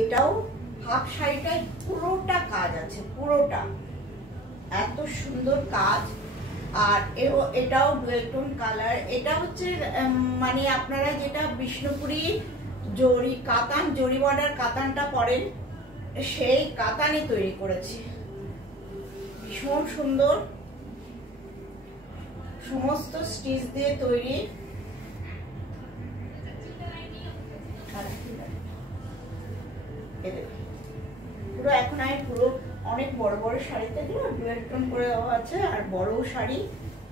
এটাও হাফ শাড়িটায় পুরোটা কাজ আছে, পুরোটা এত সুন্দর কাজ। আর এটাও ডুয়েল টোন কালার। এটা হচ্ছে মানে আপনারা যেটা বিষ্ণুপুরি জরি কাতান, জরি বর্ডার কাতানটা পরেন, সেই কাতানে তৈরি করেছি। ভীষণ সুন্দর, সমস্ত স্টিচ দিয়ে তৈরি। পুরো এখন আমি পুরো অনেক বড় বড় শাড়িতে ডুয়েল টোন করে দেওয়া আছে। আর বড় শাড়ি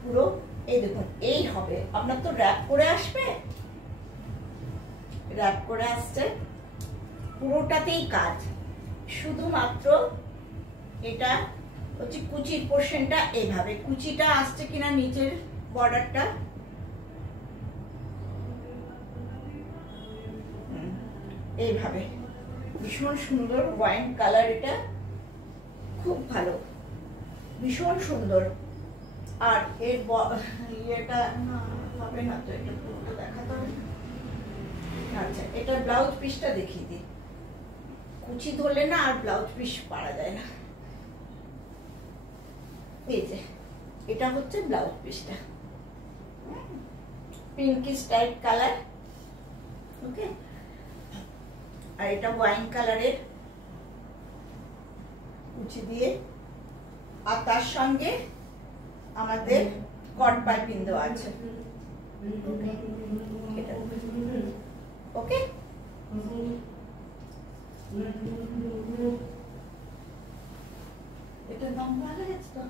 পুরো এই দেখুন এই হবে। আপনার তো র‍্যাপ করে আসবে, র‍্যাপ করে আসছে, পুরোটাতেই কাজ। শুধুমাত্র এটা হচ্ছে কুচির পোর্শনটা এইভাবে, কুচিটা আসছে কিনা নিচের বর্ডারটা, এইভাবে ভীষণ সুন্দর ওয়াইন কালার। এটা খুব ভালো, ভীষণ সুন্দর। আর এর ইয়েটা হবে না তো, এটা পুরোটা দেখাতে হবে। আচ্ছা, এটা ব্লাউজ পিসটা দেখিয়ে দিই। কুচি ধরলে না আর ব্লাউজ পিস পারা যায় না। এই যে এটা হচ্ছে ব্লাউজ পিসটা, পিঙ্কিশ টাইপ কালার। ওকে, আর এটা ওয়াইন কালারের কুচি দিয়ে, আর তার সঙ্গে আমাদের কট পাইপিং দেওয়া আছে। ওকে, এটা দাম ভালো গেছে তো,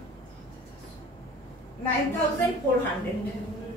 9400